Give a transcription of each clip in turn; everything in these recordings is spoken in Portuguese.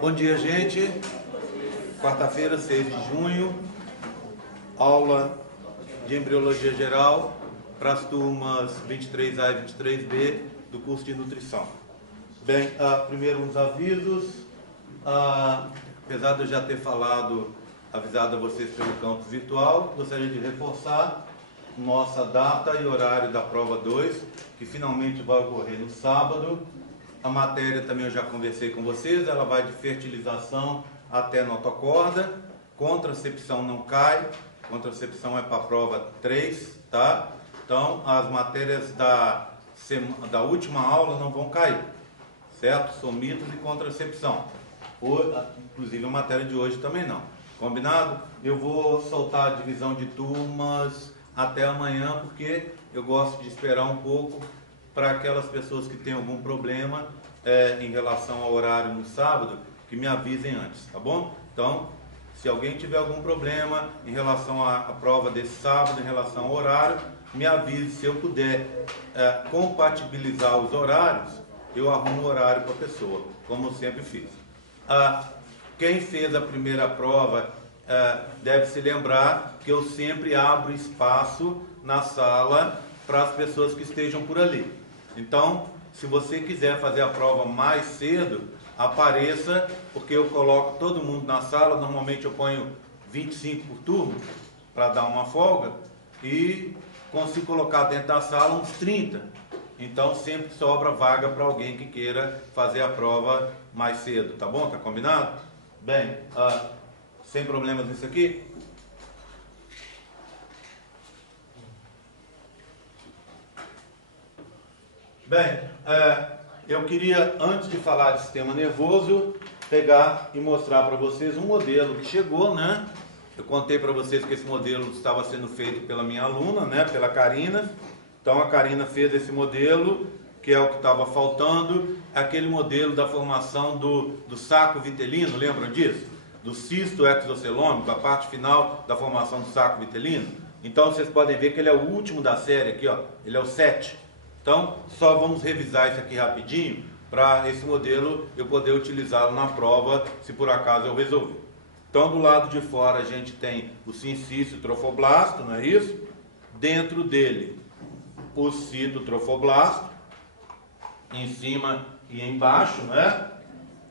Bom dia, gente. Quarta-feira, 6 de junho, aula de Embriologia Geral para as turmas 23A e 23B do curso de Nutrição. Bem, primeiro uns avisos. Apesar de eu já ter avisado a vocês pelo campo virtual, gostaria de reforçar nossa data e horário da prova 2, que finalmente vai ocorrer no sábado. A matéria também eu já conversei com vocês, ela vai de fertilização até notocorda, contracepção não cai, contracepção é para a prova 3, tá? Então, as matérias da última aula não vão cair, certo? Somitos e contracepção. Inclusive a matéria de hoje também não. Combinado? Eu vou soltar a divisão de turmas até amanhã, porque eu gosto de esperar um pouco para aquelas pessoas que têm algum problema em relação ao horário no sábado, que me avisem antes, tá bom? Então, se alguém tiver algum problema em relação à prova desse sábado, em relação ao horário, me avise. Se eu puder compatibilizar os horários, eu arrumo o horário para a pessoa, como eu sempre fiz. Quem fez a primeira prova deve se lembrar que eu sempre abro espaço na sala para as pessoas que estejam por ali. Então, se você quiser fazer a prova mais cedo, apareça, porque eu coloco todo mundo na sala. Normalmente eu ponho 25 por turno, para dar uma folga, e consigo colocar dentro da sala uns 30. Então, sempre sobra vaga para alguém que queira fazer a prova mais cedo, tá bom? Tá combinado? Bem, sem problemas nisso aqui? Bem, eu queria, antes de falar de sistema nervoso, pegar e mostrar para vocês um modelo que chegou, né? Eu contei para vocês que esse modelo estava sendo feito pela minha aluna, né? Pela Karina. Então a Karina fez esse modelo, que é o que estava faltando, aquele modelo da formação do saco vitelino, lembram disso? Do cisto exocelômico, a parte final da formação do saco vitelino. Então vocês podem ver que ele é o último da série aqui, ó. Ele é o 7. Então, só vamos revisar isso aqui rapidinho, para esse modelo eu poder utilizá-lo na prova, se por acaso eu resolver. Então, do lado de fora a gente tem o sincício trofoblasto, não é isso? Dentro dele, o citotrofoblasto, em cima e embaixo, né?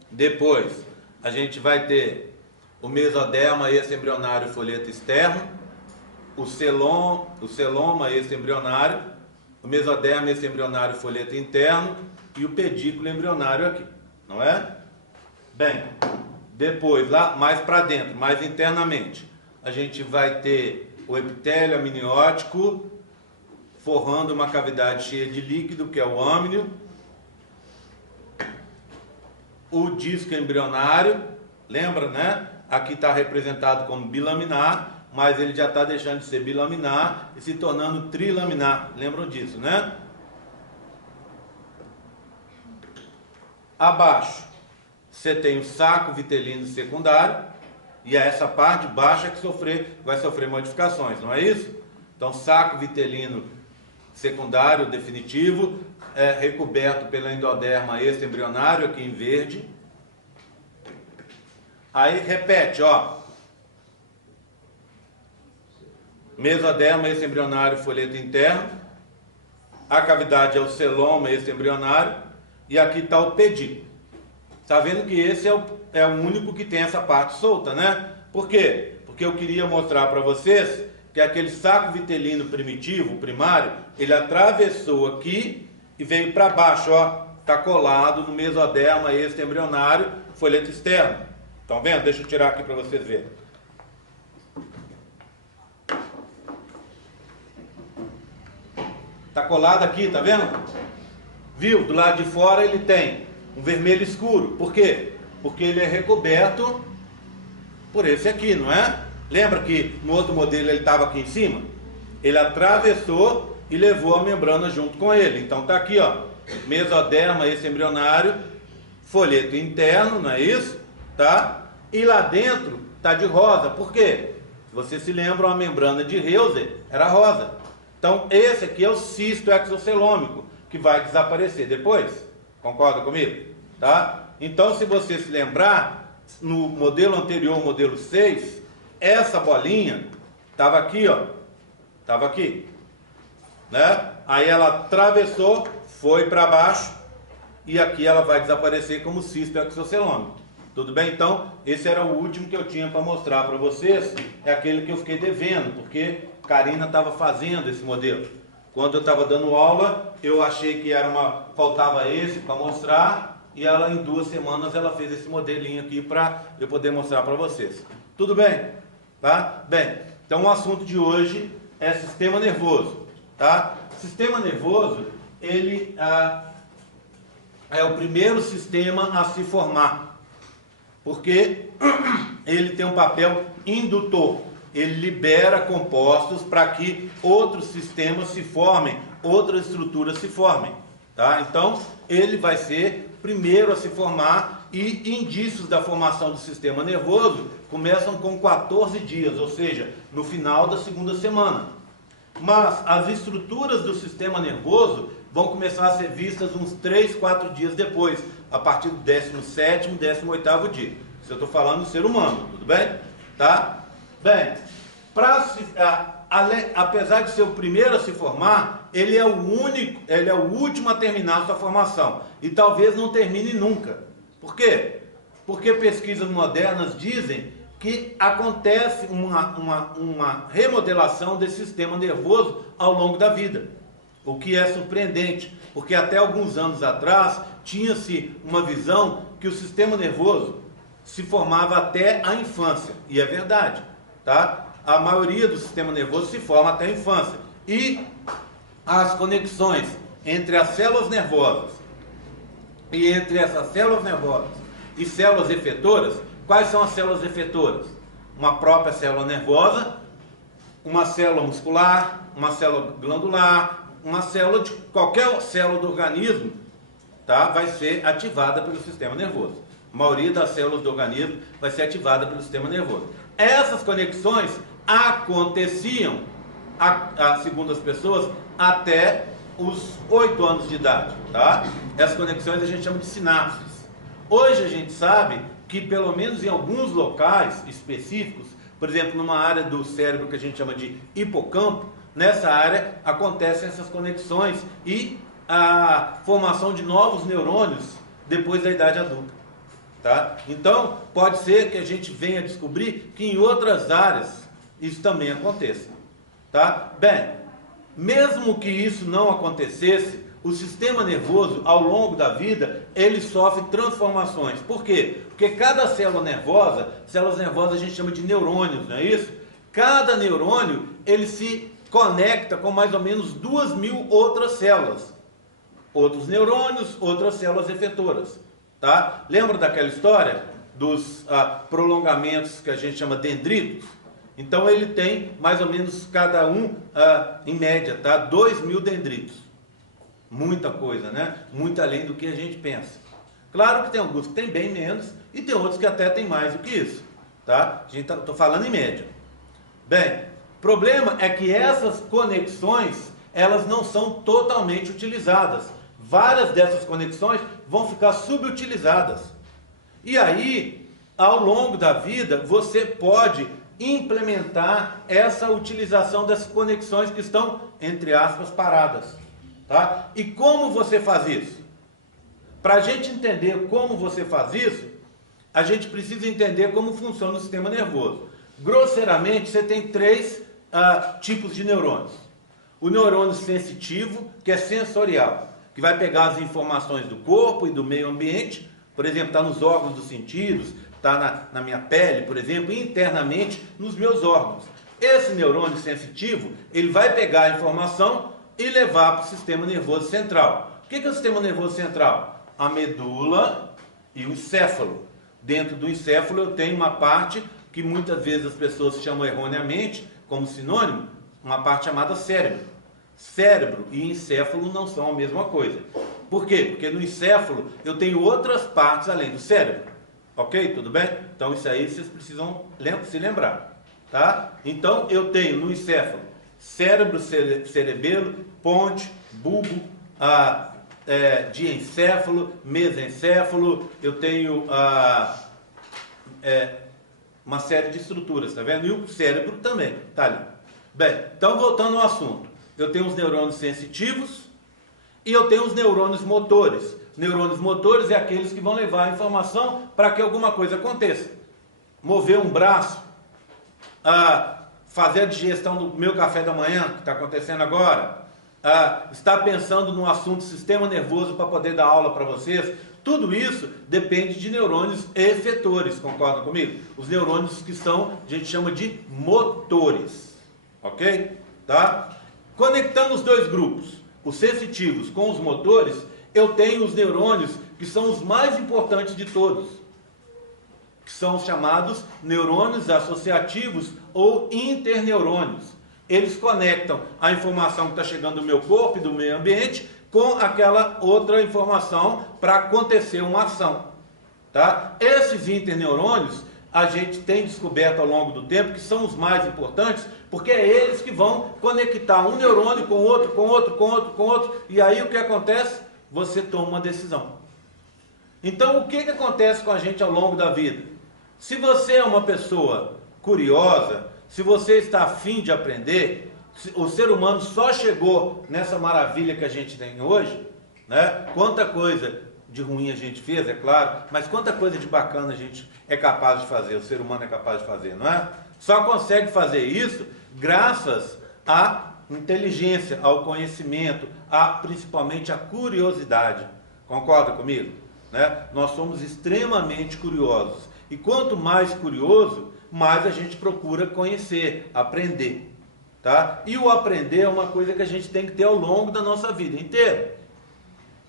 Depois, a gente vai ter o mesoderma extraembrionário folheto externo, o celoma extraembrionário, o mesoderma extraembrionário folheto interno e o pedículo embrionário aqui, não é? Bem, depois, lá mais para dentro, mais internamente, a gente vai ter o epitélio amniótico forrando uma cavidade cheia de líquido, que é o âmnio, o disco embrionário, lembra, né? Aqui está representado como bilaminar, mas ele já está deixando de ser bilaminar e se tornando trilaminar. Lembram disso, né? Abaixo, você tem o saco vitelino secundário, e é essa parte de baixo que vai sofrer modificações, não é isso? Então, saco vitelino secundário definitivo, recoberto pelo endoderma extraembrionário, aqui em verde. Aí, repete, ó. Mesoderma extraembrionário folheto interno, a cavidade é o celoma extraembrionário, e aqui está o pedículo. Está vendo que esse é o único que tem essa parte solta, né? Por quê? Porque eu queria mostrar para vocês que aquele saco vitelino primitivo, primário, ele atravessou aqui e veio para baixo, ó. Está colado no mesoderma extraembrionário folheto externo. Estão vendo? Deixa eu tirar aqui para vocês verem. Está colado aqui, tá vendo? Viu? Do lado de fora ele tem um vermelho escuro. Por quê? Porque ele é recoberto por esse aqui, não é? Lembra que no outro modelo ele estava aqui em cima? Ele atravessou e levou a membrana junto com ele. Então tá aqui, ó. Mesoderma extraembrionário, folheto interno, não é isso? Tá? E lá dentro tá de rosa. Por quê? Se vocês se lembram, a membrana de Heuser era rosa. Então, esse aqui é o cisto exocelômico, que vai desaparecer depois. Concorda comigo? Tá? Então, se você se lembrar, no modelo anterior, o modelo 6, essa bolinha estava aqui, ó. Estava aqui. Né? Aí ela atravessou, foi para baixo, e aqui ela vai desaparecer como cisto exocelômico. Tudo bem? Então, esse era o último que eu tinha para mostrar para vocês. É aquele que eu fiquei devendo, porque Karina estava fazendo esse modelo. Quando eu estava dando aula, eu achei que faltava esse para mostrar, e ela em 2 semanas ela fez esse modelinho aqui para eu poder mostrar para vocês. Tudo bem? Tá? Bem, então o assunto de hoje é sistema nervoso. Tá? Sistema nervoso, ele é o primeiro sistema a se formar, porque ele tem um papel indutor. Ele libera compostos para que outros sistemas se formem, outras estruturas se formem. Tá? Então, ele vai ser primeiro a se formar, e indícios da formação do sistema nervoso começam com 14 dias, ou seja, no final da segunda semana. Mas as estruturas do sistema nervoso vão começar a ser vistas uns 3, 4 dias depois, a partir do 17º, 18º dia. Isso eu estou falando do ser humano, tudo bem? Tá? Bem, apesar de ser o primeiro a se formar, ele é o último a terminar a sua formação. E talvez não termine nunca. Por quê? Porque pesquisas modernas dizem que acontece uma remodelação desse sistema nervoso ao longo da vida. O que é surpreendente, porque até alguns anos atrás tinha-se uma visão que o sistema nervoso se formava até a infância. E é verdade, tá? A maioria do sistema nervoso se forma até a infância. E as conexões entre as células nervosas e entre essas células nervosas e células efetoras, quais são as células efetoras? Uma própria célula nervosa, uma célula muscular, uma célula glandular, uma célula de qualquer célula do organismo, tá? Vai ser ativada pelo sistema nervoso. A maioria das células do organismo vai ser ativada pelo sistema nervoso. Essas conexões aconteciam, segundo as pessoas, até os 8 anos de idade, tá? Essas conexões a gente chama de sinapses. Hoje a gente sabe que pelo menos em alguns locais específicos, por exemplo, numa área do cérebro que a gente chama de hipocampo, nessa área acontecem essas conexões e a formação de novos neurônios depois da idade adulta. Tá? Então, pode ser que a gente venha descobrir que em outras áreas isso também aconteça. Tá? Bem, mesmo que isso não acontecesse, o sistema nervoso, ao longo da vida, ele sofre transformações. Por quê? Porque cada célula nervosa, células nervosas a gente chama de neurônios, não é isso? Cada neurônio, ele se conecta com mais ou menos 2.000 outras células. Outros neurônios, outras células efetoras. Tá? Lembra daquela história dos prolongamentos que a gente chama dendritos? Então ele tem mais ou menos cada um, em média, tá? 2.000 dendritos. Muita coisa, né? Muito além do que a gente pensa. Claro que tem alguns que tem bem menos e tem outros que até tem mais do que isso, tá? Estou falando em média. Bem, o problema é que essas conexões, elas não são totalmente utilizadas. Várias dessas conexões vão ficar subutilizadas. E aí, ao longo da vida, você pode implementar essa utilização dessas conexões que estão, entre aspas, paradas. Tá? E como você faz isso? Para a gente entender como você faz isso, a gente precisa entender como funciona o sistema nervoso. Grosseiramente, você tem 3 tipos de neurônios. O neurônio sensitivo, que é sensorial, que vai pegar as informações do corpo e do meio ambiente, por exemplo, está nos órgãos dos sentidos, está na minha pele, por exemplo, e internamente nos meus órgãos. Esse neurônio sensitivo, ele vai pegar a informação e levar para o sistema nervoso central. O que é o sistema nervoso central? A medula e o encéfalo. Dentro do encéfalo eu tenho uma parte que muitas vezes as pessoas chamam erroneamente, como sinônimo, uma parte chamada cérebro. Cérebro e encéfalo não são a mesma coisa. Por quê? Porque no encéfalo eu tenho outras partes além do cérebro. Ok? Tudo bem? Então isso aí vocês precisam se lembrar. Tá? Então eu tenho no encéfalo cérebro, cerebelo, ponte, bulbo, diencéfalo, mesencéfalo, eu tenho uma série de estruturas, tá vendo? E o cérebro também, tá ali. Bem, então voltando ao assunto, eu tenho os neurônios sensitivos e eu tenho os neurônios motores. Neurônios motores é aqueles que vão levar a informação para que alguma coisa aconteça. Mover um braço, fazer a digestão do meu café da manhã, que está acontecendo agora, estar pensando no assunto sistema nervoso para poder dar aula para vocês, tudo isso depende de neurônios efetores, concordam comigo? Os neurônios que são, a gente chama de motores, ok? Tá? Conectando os dois grupos, os sensitivos com os motores, eu tenho os neurônios que são os mais importantes de todos, que são os chamados neurônios associativos ou interneurônios. Eles conectam a informação que está chegando do meu corpo e do meio ambiente com aquela outra informação para acontecer uma ação. Tá? Esses interneurônios a gente tem descoberto ao longo do tempo que são os mais importantes, porque é eles que vão conectar um neurônio com outro, com outro, com outro, com outro, e aí o que acontece? Você toma uma decisão. Então o que acontece com a gente ao longo da vida? Se você é uma pessoa curiosa, se você está afim de aprender, o ser humano só chegou nessa maravilha que a gente tem hoje, né? Quanta coisa de ruim a gente fez, é claro, mas quanta coisa de bacana a gente é capaz de fazer, o ser humano é capaz de fazer, não é? Só consegue fazer isso graças à inteligência, ao conhecimento, principalmente à curiosidade. Concorda comigo? Né? Nós somos extremamente curiosos. E quanto mais curioso, mais a gente procura conhecer, aprender. Tá? E o aprender é uma coisa que a gente tem que ter ao longo da nossa vida inteira.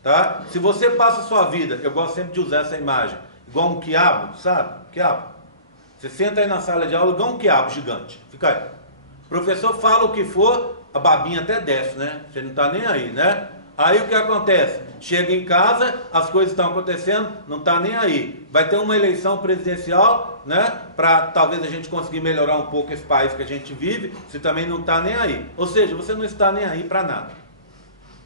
Tá? Se você passa a sua vida, eu gosto sempre de usar essa imagem, igual um quiabo, sabe? Quiabo. Você senta aí na sala de aula igual um quiabo gigante. Fica aí. O professor fala o que for, a babinha até desce, né? Você não está nem aí, né? Aí o que acontece? Chega em casa, as coisas estão acontecendo, não está nem aí. Vai ter uma eleição presidencial, né? Para talvez a gente conseguir melhorar um pouco esse país que a gente vive, você também não está nem aí. Ou seja, você não está nem aí para nada.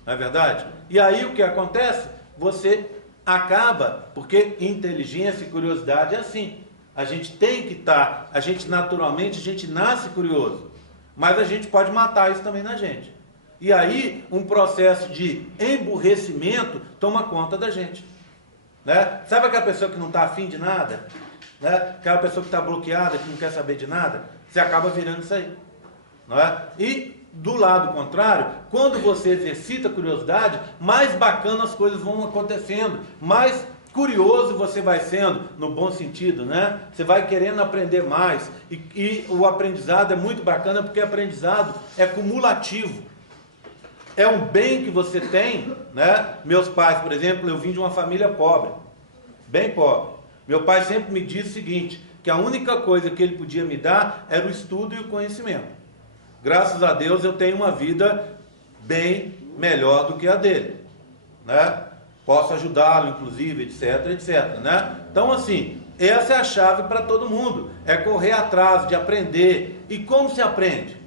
Não é verdade? E aí o que acontece? Você acaba, porque inteligência e curiosidade é assim. A gente tem que estar, a gente naturalmente, a gente nasce curioso. Mas a gente pode matar isso também na gente. E aí, um processo de emburrecimento toma conta da gente. Né? Sabe aquela pessoa que não está afim de nada? Né? Aquela pessoa que está bloqueada, que não quer saber de nada? Você acaba virando isso aí. Não é? E, do lado contrário, quando você exercita a curiosidade, mais bacana as coisas vão acontecendo. Mais curioso você vai sendo, no bom sentido, né? Você vai querendo aprender mais. E o aprendizado é muito bacana, porque aprendizado é cumulativo. É um bem que você tem, né? Meus pais, por exemplo, eu vim de uma família pobre, bem pobre. Meu pai sempre me disse o seguinte, que a única coisa que ele podia me dar era o estudo e o conhecimento. Graças a Deus eu tenho uma vida bem melhor do que a dele, né? Posso ajudá-lo, inclusive, etc, etc, né? Então, assim, essa é a chave para todo mundo, é correr atrás de aprender. E como se aprende?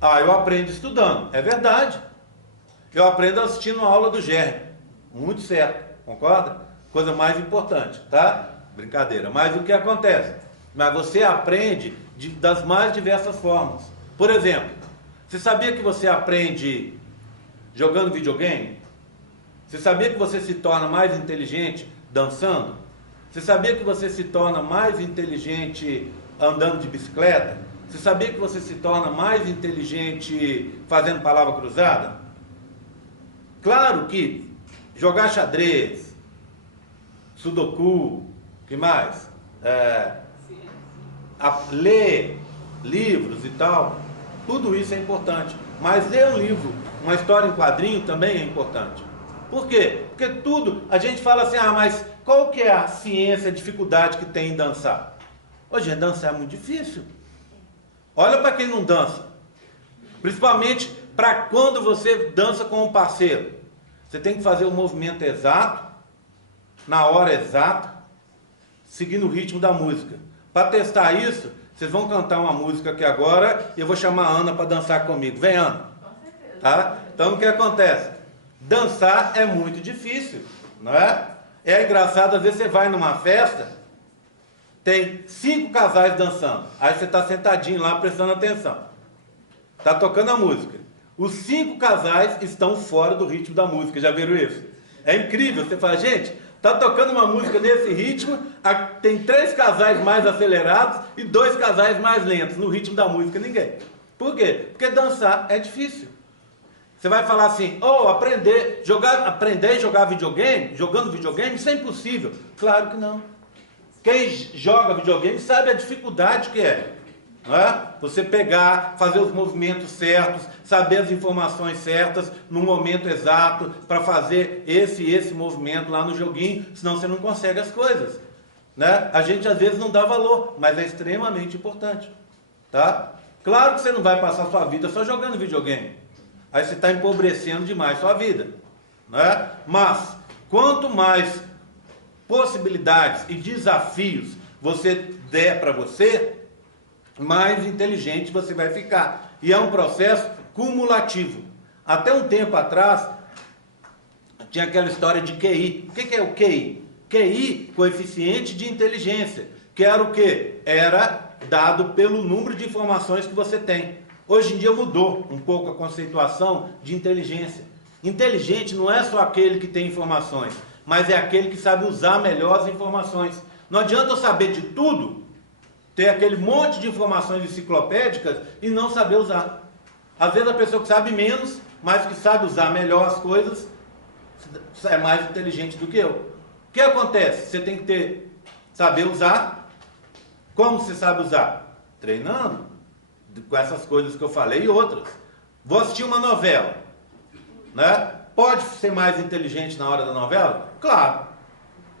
Eu aprendo estudando, é verdade. Eu aprendo assistindo a aula do Germe, muito certo, concorda? Coisa mais importante, tá? Brincadeira, mas o que acontece? Mas você aprende das mais diversas formas. Por exemplo, você sabia que você aprende jogando videogame? Você sabia que você se torna mais inteligente dançando? Você sabia que você se torna mais inteligente andando de bicicleta? Você sabia que você se torna mais inteligente fazendo palavra cruzada? Claro que jogar xadrez, sudoku, que mais? Ler livros e tal, tudo isso é importante. Mas ler um livro, uma história em quadrinho também é importante. Por quê? Porque tudo, a gente fala assim, mas qual que é a ciência, a dificuldade que tem em dançar? Hoje, dançar é muito difícil. Olha para quem não dança. Principalmente para quando você dança com um parceiro. Você tem que fazer o movimento exato, na hora exata, seguindo o ritmo da música. Para testar isso, vocês vão cantar uma música aqui agora e eu vou chamar a Ana para dançar comigo. Vem, Ana. Com certeza. Tá? Então o que acontece? Dançar é muito difícil, não é? É engraçado, às vezes você vai numa festa, tem 5 casais dançando, aí você está sentadinho lá prestando atenção, está tocando a música. Os 5 casais estão fora do ritmo da música, já viram isso? É incrível, você fala, gente, está tocando uma música nesse ritmo, tem 3 casais mais acelerados e 2 casais mais lentos, no ritmo da música, ninguém. Por quê? Porque dançar é difícil. Você vai falar assim, aprender a jogar videogame, jogando videogame, isso é impossível. Claro que não. Quem joga videogame sabe a dificuldade que é. Não é? Você pegar, fazer os movimentos certos, saber as informações certas, no momento exato, para fazer esse movimento lá no joguinho, senão você não consegue as coisas. Né? A gente às vezes não dá valor, mas é extremamente importante. Tá? Claro que você não vai passar sua vida só jogando videogame. Aí você está empobrecendo demais sua vida. Né? Mas, quanto mais possibilidades e desafios você der para você, mais inteligente você vai ficar. E é um processo cumulativo. Até um tempo atrás, tinha aquela história de QI. O que é o QI? QI, coeficiente de inteligência, que era o quê? Era dado pelo número de informações que você tem. Hoje em dia mudou um pouco a conceituação de inteligência. Inteligente não é só aquele que tem informações, mas é aquele que sabe usar melhor as informações. Não adianta eu saber de tudo, ter aquele monte de informações enciclopédicas e não saber usar. Às vezes a pessoa que sabe menos, mas que sabe usar melhor as coisas, é mais inteligente do que eu. O que acontece? Você tem que saber usar. Como você sabe usar? Treinando. Com essas coisas que eu falei e outras. Vou assistir uma novela, né? Pode ser mais inteligente na hora da novela? Claro.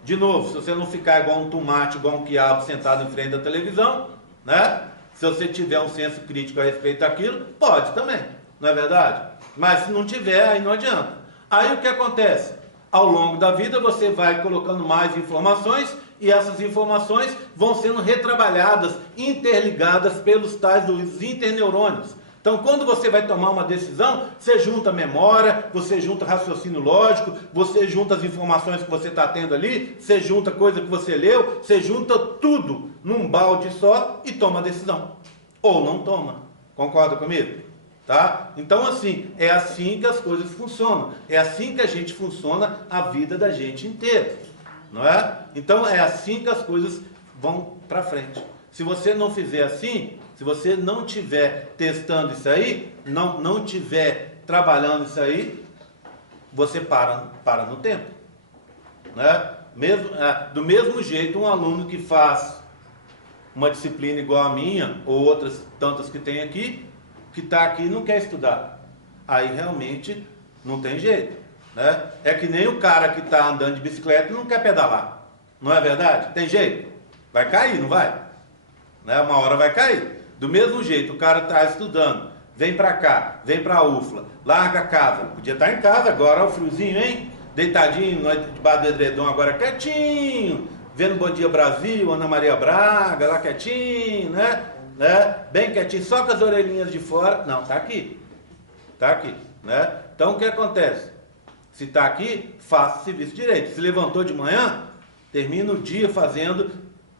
De novo, se você não ficar igual um tomate, igual um quiabo sentado em frente da televisão, né? Se você tiver um senso crítico a respeito daquilo, pode também, não é verdade? Mas se não tiver, aí não adianta. Aí o que acontece? Ao longo da vida você vai colocando mais informações e essas informações vão sendo retrabalhadas, interligadas pelos tais dos interneurônios. Então, quando você vai tomar uma decisão, você junta memória, você junta raciocínio lógico, você junta as informações que você está tendo ali, você junta coisa que você leu, você junta tudo num balde só e toma a decisão. Ou não toma. Concorda comigo? Tá? Então, assim, é assim que as coisas funcionam. É assim que a gente funciona a vida da gente inteira. Não é? Então, é assim que as coisas vão para frente. Se você não fizer assim, se você não estiver testando isso aí, não estiver trabalhando isso aí, você para no tempo. Né? Do mesmo jeito, um aluno que faz uma disciplina igual a minha, ou outras tantas que tem aqui, que está aqui e não quer estudar. Aí realmente não tem jeito. Né? É que nem o cara que está andando de bicicleta e não quer pedalar. Não é verdade? Tem jeito? Vai cair, não vai? Né? Uma hora vai cair. Do mesmo jeito, o cara está estudando, vem para cá, vem para a UFLA, larga a casa. Podia estar em casa agora, ó, o friozinho, hein? Deitadinho, debaixo do edredom, agora quietinho, vendo Bom Dia Brasil, Ana Maria Braga, lá quietinho, né? Bem quietinho, só com as orelhinhas de fora. Não, está aqui. Está aqui, né? Então, o que acontece? Se está aqui, faça o serviço direito. Se levantou de manhã, termina o dia fazendo,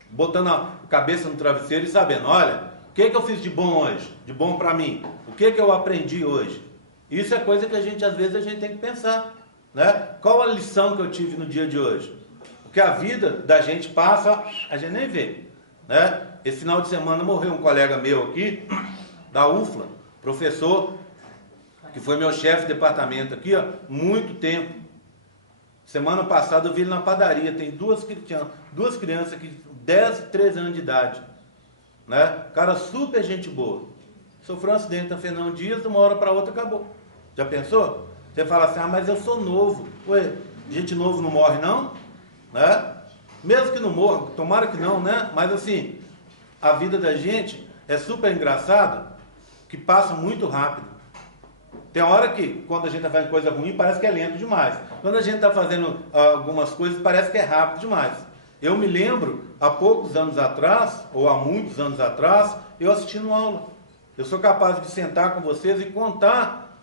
botando a cabeça no travesseiro e sabendo, olha, o que eu fiz de bom hoje? De bom para mim? O que eu aprendi hoje? Isso é coisa que às vezes a gente tem que pensar. Né? Qual a lição que eu tive no dia de hoje? Porque a vida da gente passa, a gente nem vê. Né? Esse final de semana morreu um colega meu aqui, da UFLA, professor, que foi meu chefe de departamento aqui, ó, muito tempo. Semana passada eu vi ele na padaria, tem duas crianças aqui, 10 e 13 anos de idade. Né? Cara super gente boa. Sofreu um acidente na Fernão Dias, de uma hora para outra acabou. Já pensou? Você fala assim, mas eu sou novo. Ué, gente novo não morre não? Né? Mesmo que não morra, tomara que não, né? Mas assim, a vida da gente é super engraçada, que passa muito rápido. Tem hora que, quando a gente está fazendo coisa ruim, parece que é lento demais. Quando a gente está fazendo algumas coisas, parece que é rápido demais. Eu me lembro, há poucos anos atrás, ou há muitos anos atrás, eu assistindo aula. Eu sou capaz de sentar com vocês e contar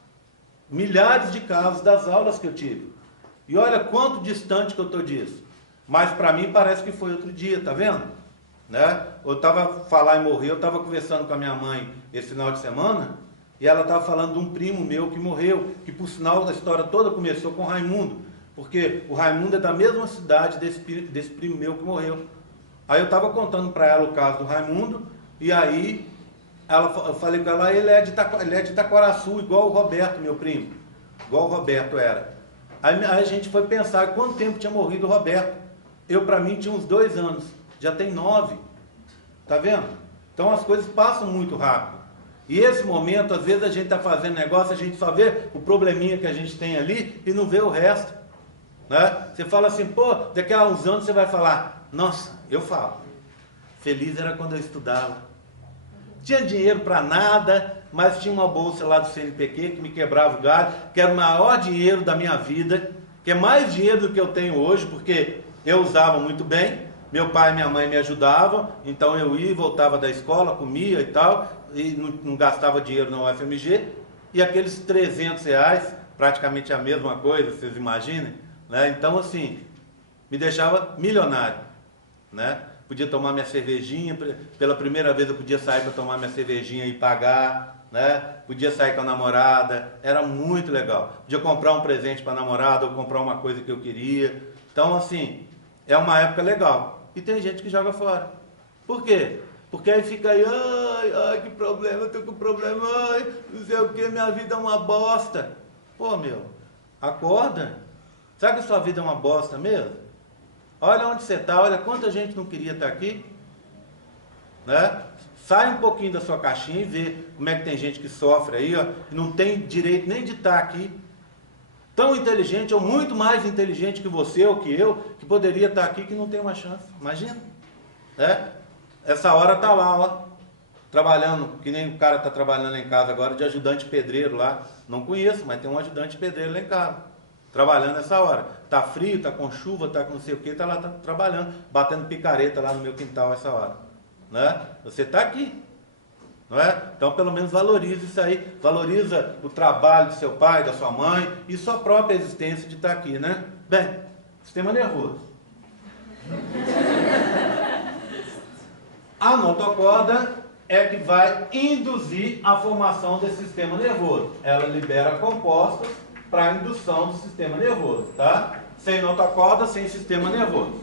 milhares de casos das aulas que eu tive. E olha quanto distante que eu estou disso. Mas para mim parece que foi outro dia, tá vendo? Né? Eu estava falar em morrer, eu estava conversando com a minha mãe esse final de semana, e ela estava falando de um primo meu que morreu, que por sinal a história toda começou com o Raimundo, porque o Raimundo é da mesma cidade desse primo meu que morreu. Aí eu estava contando para ela o caso do Raimundo, e aí eu falei com ela, ele é de Itaquaraçu, igual o Roberto, meu primo, igual o Roberto era. Aí a gente foi pensar quanto tempo tinha morrido o Roberto. Para mim, tinha uns 2 anos. Já tem 9. Tá vendo? Então as coisas passam muito rápido. E esse momento, às vezes a gente está fazendo negócio, a gente só vê o probleminha que a gente tem ali e não vê o resto. Né? Você fala assim, pô, daqui a uns anos você vai falar, nossa, eu falo, feliz era quando eu estudava. Tinha dinheiro para nada, mas tinha uma bolsa lá do CNPq que me quebrava o galho, que era o maior dinheiro da minha vida, que é mais dinheiro do que eu tenho hoje, porque eu usava muito bem, meu pai e minha mãe me ajudavam, então eu ia e voltava da escola, comia e tal, e não gastava dinheiro na UFMG, e aqueles R$ 300, praticamente a mesma coisa, vocês imaginem, né? Então assim, me deixava milionário, né? Podia tomar minha cervejinha, pela primeira vez eu podia sair para tomar minha cervejinha e pagar, né? Podia sair com a namorada, era muito legal. Podia comprar um presente para a namorada ou comprar uma coisa que eu queria. Então assim, é uma época legal. E tem gente que joga fora. Por quê? Porque aí fica aí, ai, que problema, eu tô com problema, ai, não sei o que, minha vida é uma bosta. Pô, meu, acorda. Sabe que a sua vida é uma bosta mesmo? Olha onde você está, olha quanta gente não queria estar aqui. Né? Sai um pouquinho da sua caixinha e vê como é que tem gente que sofre aí, ó, que não tem direito nem de estar aqui. Tão inteligente ou muito mais inteligente que você ou que eu, que poderia estar aqui que não tem uma chance. Imagina. Né? Essa hora está lá, ó, trabalhando, que nem o cara está trabalhando lá em casa agora de ajudante pedreiro lá. Não conheço, mas tem um ajudante pedreiro lá em casa. Trabalhando essa hora. Tá frio, tá com chuva, tá com não sei o que, tá lá trabalhando, batendo picareta lá no meu quintal essa hora. Né? Você tá aqui. Não é? Então pelo menos valoriza isso aí. Valoriza o trabalho do seu pai, da sua mãe e sua própria existência de estar aqui, né? Bem, sistema nervoso. A notocorda é que vai induzir a formação desse sistema nervoso. Ela libera compostos para a indução do sistema nervoso, tá? Sem notocorda, sem sistema nervoso,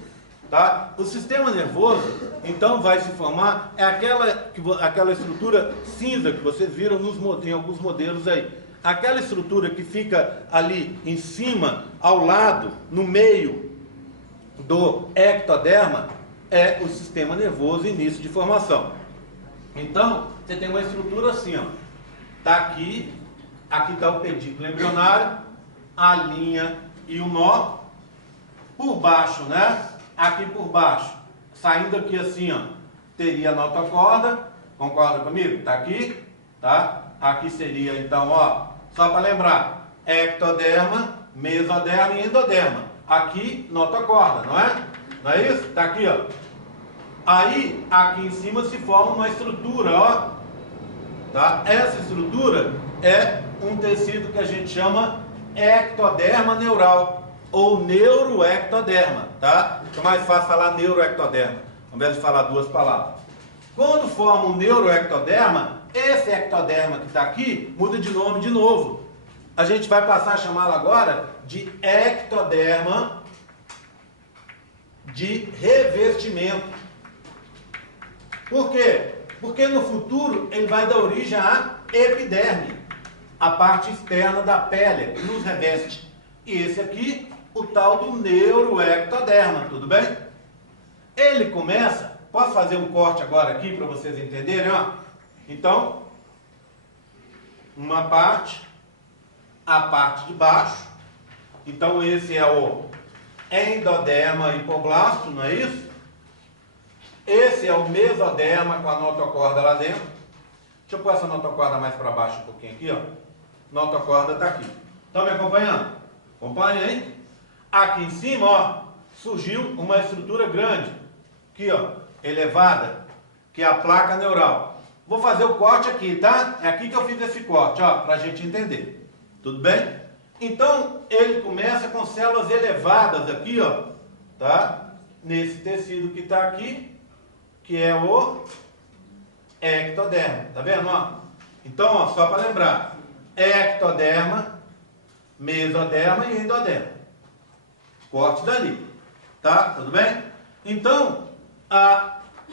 tá? O sistema nervoso, então, vai se formar, é aquela estrutura cinza que vocês viram em alguns modelos aí. Aquela estrutura que fica ali em cima, ao lado, no meio do ectoderma, é o sistema nervoso início de formação. Então, você tem uma estrutura assim, ó. Tá aqui. Aqui está o pedículo embrionário, a linha e o nó. Por baixo, né? Aqui por baixo, saindo aqui assim, ó, teria a notocorda. Concorda comigo? Tá aqui, tá? Aqui seria, então, ó, só para lembrar, ectoderma, mesoderma e endoderma. Aqui, notocorda, não é? Não é isso? Tá aqui, ó. Aí, aqui em cima se forma uma estrutura, ó. Tá? Essa estrutura é um tecido que a gente chama ectoderma neural ou neuroectoderma, tá? É mais fácil falar neuroectoderma, ao invés de falar duas palavras. Quando forma um neuroectoderma, esse ectoderma que está aqui muda de nome de novo. A gente vai passar a chamá-lo agora de ectoderma de revestimento. Por quê? Porque no futuro ele vai dar origem à epiderme, a parte externa da pele que nos reveste. E esse aqui, o tal do neuroectoderma, tudo bem? Ele começa, posso fazer um corte agora aqui para vocês entenderem, ó? Então, uma parte, a parte de baixo. Então esse é o endoderma hipoblasto, não é isso? Esse é o mesoderma com a notocorda lá dentro. Deixa eu pôr essa notocorda mais para baixo um pouquinho aqui, ó. Notocorda está aqui. Estão me acompanhando? Acompanha aí? Aqui em cima, ó, surgiu uma estrutura grande. Aqui, ó, elevada, que é a placa neural. Vou fazer o corte aqui, tá? É aqui que eu fiz esse corte, ó, para a gente entender. Tudo bem? Então, ele começa com células elevadas aqui, ó, tá? Nesse tecido que está aqui, que é o ectoderma. Tá vendo, ó? Então, ó, só para lembrar, ectoderma, mesoderma e endoderma. Corte dali, tá? Tudo bem? Então,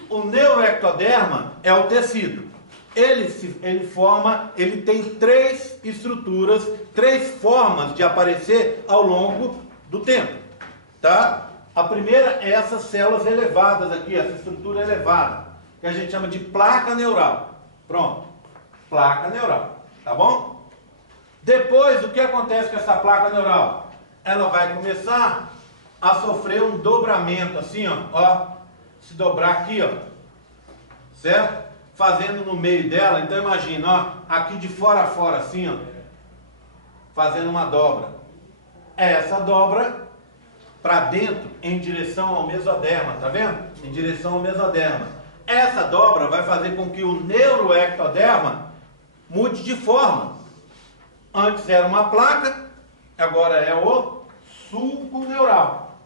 o neuroectoderma é o tecido. Ele tem três estruturas, três formas de aparecer ao longo do tempo, tá? A primeira é essas células elevadas aqui, essa estrutura elevada, que a gente chama de placa neural. Pronto, placa neural, tá bom? Depois, o que acontece com essa placa neural? Ela vai começar a sofrer um dobramento, assim, ó, se dobrar aqui, ó, certo? Fazendo no meio dela, então imagina, ó, aqui de fora a fora, assim, ó, fazendo uma dobra. Essa dobra para dentro, em direção ao mesoderma, tá vendo? Em direção ao mesoderma. Essa dobra vai fazer com que o neuroectoderma mude de forma. Antes era uma placa, agora é o sulco neural.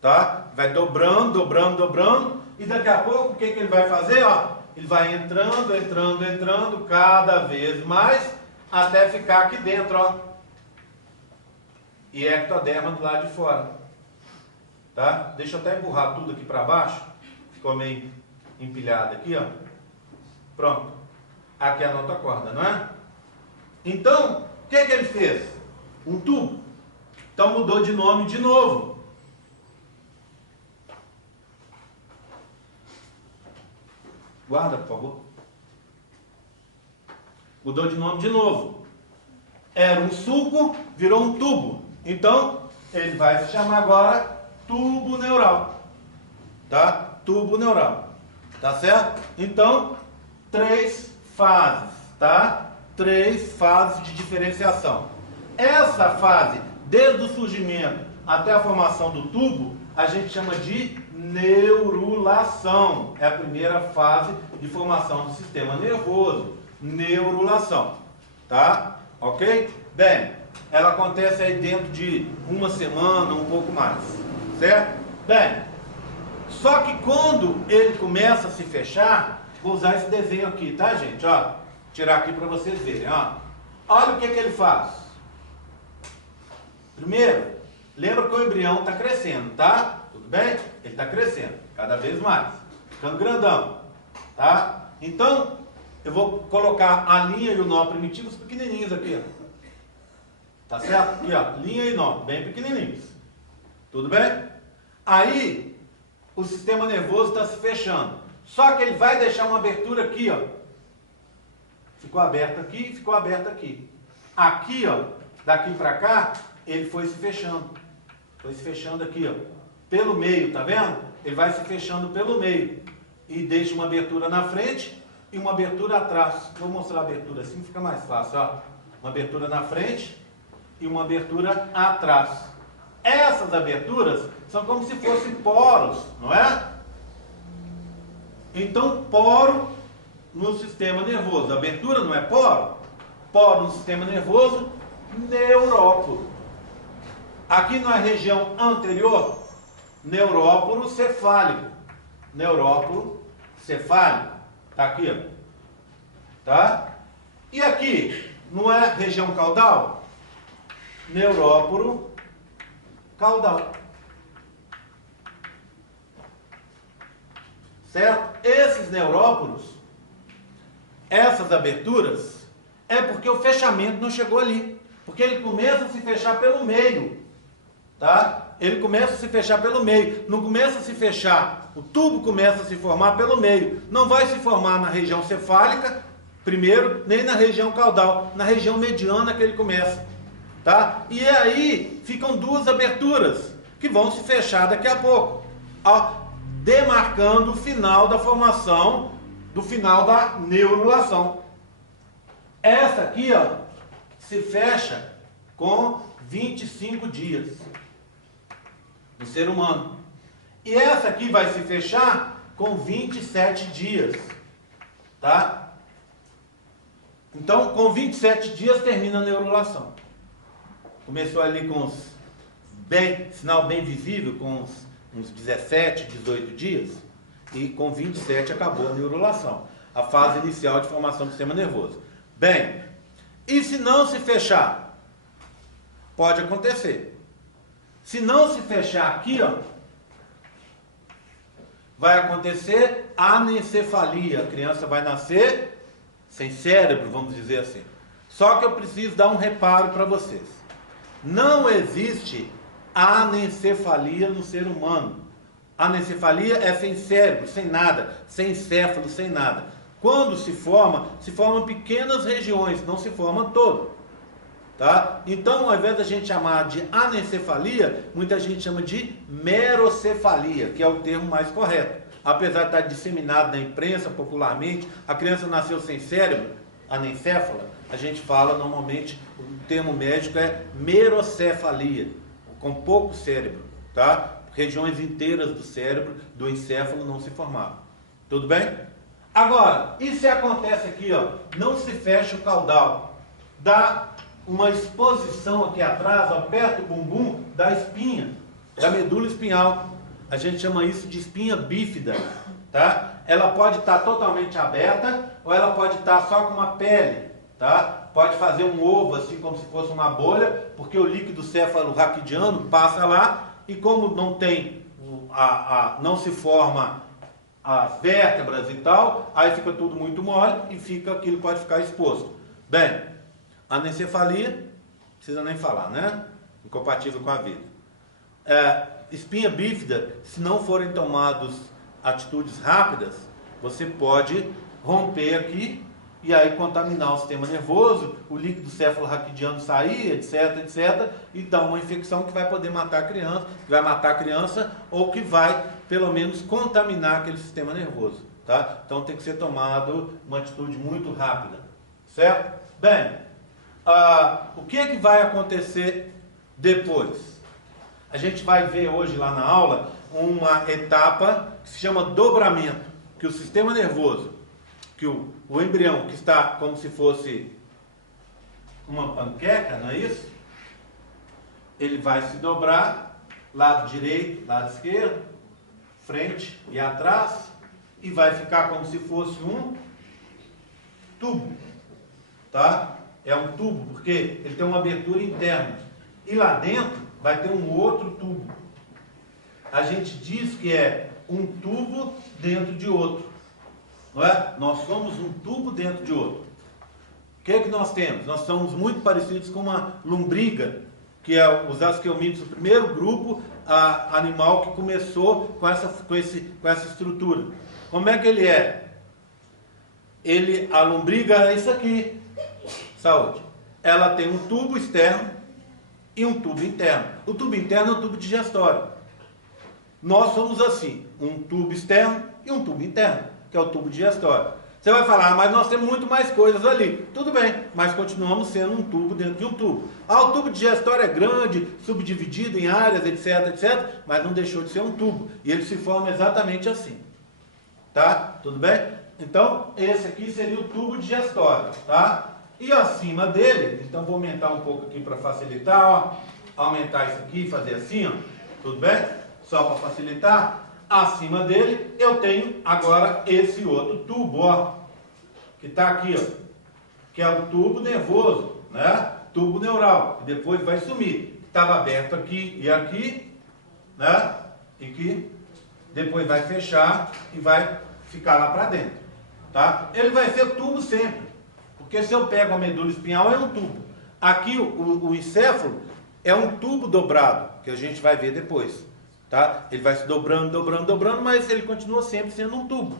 Tá? Vai dobrando, dobrando, dobrando, e daqui a pouco o que ele vai fazer, ó? Ele vai entrando, entrando, entrando cada vez mais até ficar aqui dentro, ó. E ectoderma do lado de fora. Tá? Deixa eu até empurrar tudo aqui para baixo. Ficou meio empilhado aqui, ó. Pronto. Aqui é a notocorda, não é? Então, o que ele fez? Um tubo. Então mudou de nome de novo. Guarda, por favor. Mudou de nome de novo. Era um sulco, virou um tubo. Então, ele vai se chamar agora tubo neural. Tá? Tubo neural. Tá certo? Então, três fases, tá? Três fases de diferenciação. Essa fase, desde o surgimento até a formação do tubo, a gente chama de neurulação. É a primeira fase de formação do sistema nervoso. Neurulação. Tá? Ok? Bem, ela acontece aí dentro de uma semana, um pouco mais. Certo? Bem, só que quando ele começa a se fechar, vou usar esse desenho aqui, tá, gente? Ó, tirar aqui para vocês verem, ó. Olha o que ele faz. Primeiro, lembra que o embrião está crescendo, tá? Tudo bem? Ele está crescendo, cada vez mais, ficando grandão, tá? Então, eu vou colocar a linha e o nó primitivos pequenininhos aqui, ó. Tá certo? Aqui, ó, linha e nó, bem pequenininhos. Tudo bem? Aí, o sistema nervoso está se fechando. Só que ele vai deixar uma abertura aqui, ó. Ficou aberto aqui, ficou aberto aqui. Aqui, ó, daqui para cá, ele foi se fechando. Foi se fechando aqui, ó. Pelo meio, tá vendo? Ele vai se fechando pelo meio. E deixa uma abertura na frente e uma abertura atrás. Vou mostrar a abertura assim, fica mais fácil, ó. Uma abertura na frente e uma abertura atrás. Essas aberturas são como se fossem poros, não é? Então, poro no sistema nervoso. Abertura não é poro? Poro no sistema nervoso, neuróporo. Aqui na região anterior, neuróporo cefálico. Neuróporo cefálico. Tá aqui, ó. Tá? E aqui, não é região caudal? Neuróporo caudal. Certo? Esses neuróporos, essas aberturas, é porque o fechamento não chegou ali. Porque ele começa a se fechar pelo meio. Tá? Ele começa a se fechar pelo meio. Não começa a se fechar. O tubo começa a se formar pelo meio. Não vai se formar na região cefálica, primeiro, nem na região caudal. Na região mediana que ele começa. Tá? E aí ficam duas aberturas que vão se fechar daqui a pouco. Ó, demarcando o final da formação, do final da neurulação. Essa aqui, ó, se fecha com 25 dias no ser humano. E essa aqui vai se fechar com 27 dias. Tá? Então, com 27 dias termina a neurulação. Começou ali com sinal bem visível, com uns 17, 18 dias, e com 27 acabou a neurulação, a fase inicial de formação do sistema nervoso. Bem, e se não se fechar? Pode acontecer. Se não se fechar aqui, ó, vai acontecer anencefalia. A criança vai nascer sem cérebro, vamos dizer assim. Só que eu preciso dar um reparo para vocês. Não existe anencefalia no ser humano. Anencefalia é sem cérebro, sem nada, sem encéfalo, sem nada. Quando se formam pequenas regiões, não se forma todo. Tá? Então, ao invés da gente chamar de anencefalia, muita gente chama de merocefalia, que é o termo mais correto. Apesar de estar disseminado na imprensa popularmente, a criança nasceu sem cérebro, anencéfala, a gente fala normalmente, o termo médico é merocefalia, com pouco cérebro, tá? Regiões inteiras do cérebro, do encéfalo não se formaram. Tudo bem? Agora, e se acontece aqui, ó, não se fecha o caudal, dá uma exposição aqui atrás, ó, perto do bumbum, da espinha, da medula espinhal. A gente chama isso de espinha bífida, tá? Ela pode estar totalmente aberta ou ela pode estar só com uma pele, tá? Pode fazer um ovo assim como se fosse uma bolha, porque o líquido cefalorraquidiano passa lá e como não tem não se forma as vértebras e tal, aí fica tudo muito mole e aquilo pode ficar exposto. Bem, a anencefalia, não precisa nem falar, né? Incompatível com a vida. Espinha bífida, se não forem tomadas atitudes rápidas, você pode romper aqui e aí contaminar o sistema nervoso, o líquido cefalorraquidiano sair, etc, etc, e dar uma infecção que vai poder matar a criança, ou que vai, pelo menos, contaminar aquele sistema nervoso, tá? Então tem que ser tomado uma atitude muito rápida, certo? Bem, o que vai acontecer depois? A gente vai ver hoje lá na aula uma etapa que se chama dobramento, que o sistema nervoso, que o embrião, que está como se fosse uma panqueca, não é isso? Ele vai se dobrar, lado direito, lado esquerdo, frente e atrás, e vai ficar como se fosse um tubo, tá? É um tubo, porque ele tem uma abertura interna. E lá dentro vai ter um outro tubo. A gente diz que é um tubo dentro de outro. Não é? Nós somos um tubo dentro de outro. O que é que nós temos? Nós somos muito parecidos com uma lombriga, que é os asquelmídeos, o primeiro grupo animal que começou com essa estrutura. Como é que ele é? A lombriga é isso aqui. Saúde. Ela tem um tubo externo e um tubo interno. O tubo interno é o tubo digestório. Nós somos assim, um tubo externo e um tubo interno, que é o tubo digestório. Você vai falar, mas nós temos muito mais coisas ali. Tudo bem, mas continuamos sendo um tubo dentro de um tubo. O tubo digestório é grande, subdividido em áreas, etc, etc, mas não deixou de ser um tubo. E ele se forma exatamente assim. Tá? Tudo bem? Então, esse aqui seria o tubo digestório, tá? E acima dele, então vou aumentar um pouco aqui para facilitar, ó. Aumentar isso aqui, fazer assim, ó. Tudo bem? Só para facilitar. Acima dele, eu tenho agora esse outro tubo, ó. Que está aqui, ó. Que é o tubo nervoso, né? Tubo neural. Que depois vai sumir. Estava aberto aqui e aqui, né? E que depois vai fechar e vai ficar lá para dentro, tá? Ele vai ser tubo sempre. Porque se eu pego a medula espinhal, é um tubo. Aqui o encéfalo é um tubo dobrado, que a gente vai ver depois. Tá? Ele vai se dobrando, dobrando, dobrando, mas ele continua sempre sendo um tubo.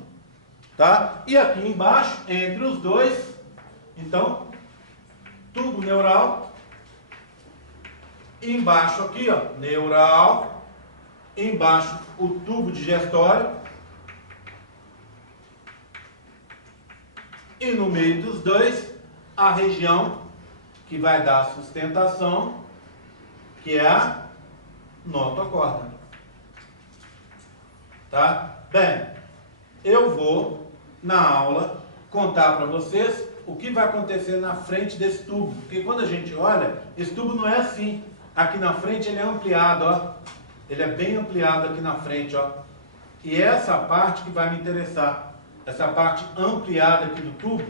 Tá? E aqui embaixo, entre os dois, então, tubo neural. Embaixo aqui, ó, neural. Embaixo, o tubo digestório. E no meio dos dois, a região que vai dar sustentação, que é a notocorda. Tá? Bem, eu vou, na aula, contar para vocês o que vai acontecer na frente desse tubo. Porque quando a gente olha, esse tubo não é assim. Aqui na frente ele é ampliado, ó. Ele é bem ampliado aqui na frente, ó. E é essa parte que vai me interessar. Essa parte ampliada aqui do tubo.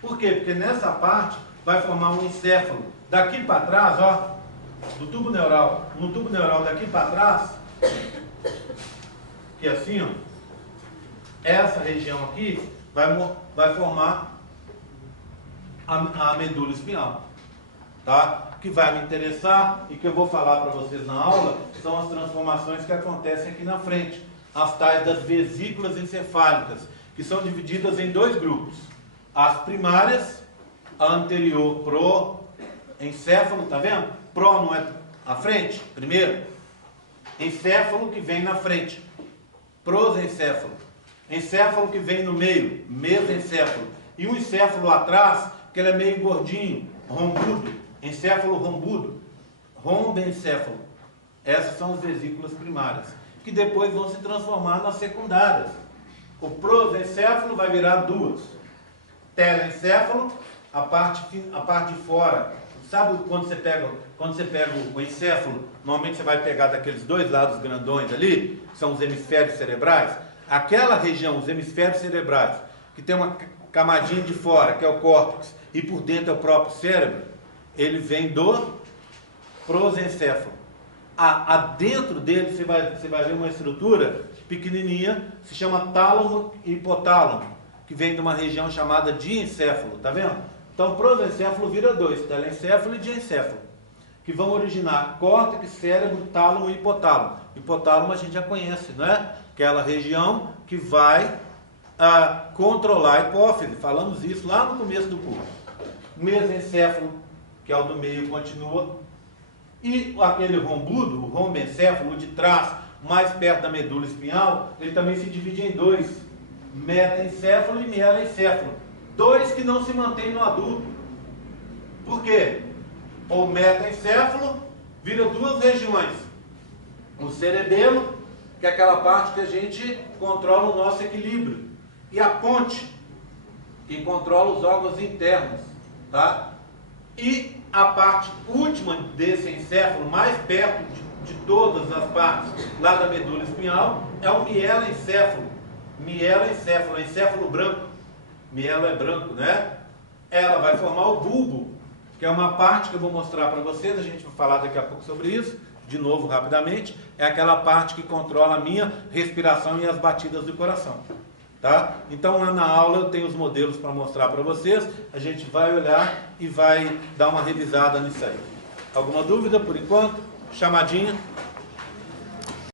Por quê? Porque nessa parte vai formar um encéfalo. Daqui para trás, ó, do tubo neural, no tubo neural daqui para trás, que é assim, ó, essa região aqui vai formar a medula espinhal, tá? Que vai me interessar e que eu vou falar para vocês na aula são as transformações que acontecem aqui na frente, as tais das vesículas encefálicas, que são divididas em dois grupos. As primárias, a anterior proencéfalo, tá vendo? Pro não é a frente, primeiro. Encéfalo que vem na frente, prosencéfalo. Encéfalo que vem no meio, mesencéfalo. E um encéfalo atrás, que ele é meio gordinho, rombudo, encéfalo rombudo, rombencéfalo. Essas são as vesículas primárias, que depois vão se transformar nas secundárias. O prosencéfalo vai virar duas. Telencéfalo, a parte de fora. Sabe quando você pega o encéfalo, normalmente você vai pegar daqueles dois lados grandões ali, que são os hemisférios cerebrais. Aquela região, os hemisférios cerebrais, que tem uma camadinha de fora, que é o córtex, e por dentro é o próprio cérebro, ele vem do prosencéfalo. Dentro dele você vai ver uma estrutura pequenininha, se chama tálamo e hipotálamo, que vem de uma região chamada diencéfalo, tá vendo? Então, prosencéfalo vira dois, telencéfalo e diencéfalo, que vão originar córtex, cérebro, tálamo e hipotálamo. Hipotálamo a gente já conhece, não é? Aquela região que vai controlar a hipófise. Falamos isso lá no começo do curso. Mesencéfalo, que é o do meio, continua. E aquele rombudo, o rombencéfalo, o de trás, mais perto da medula espinhal, ele também se divide em dois. Metaencéfalo e mielencéfalo. Dois que não se mantêm no adulto. Por quê? O metaencéfalo vira duas regiões. O cerebelo, que é aquela parte que a gente controla o nosso equilíbrio. E a ponte, que controla os órgãos internos. Tá? E a parte última desse encéfalo, mais perto de todas as partes lá da medula espinhal, é o mielencéfalo. Mielencéfalo, encéfalo branco. Mielo é branco, né? Ela vai formar o bulbo, que é uma parte que eu vou mostrar para vocês, a gente vai falar daqui a pouco sobre isso, de novo, rapidamente. É aquela parte que controla a minha respiração e as batidas do coração. Tá? Então lá na aula eu tenho os modelos para mostrar para vocês, a gente vai olhar e vai dar uma revisada nisso aí. Alguma dúvida por enquanto? Chamadinha?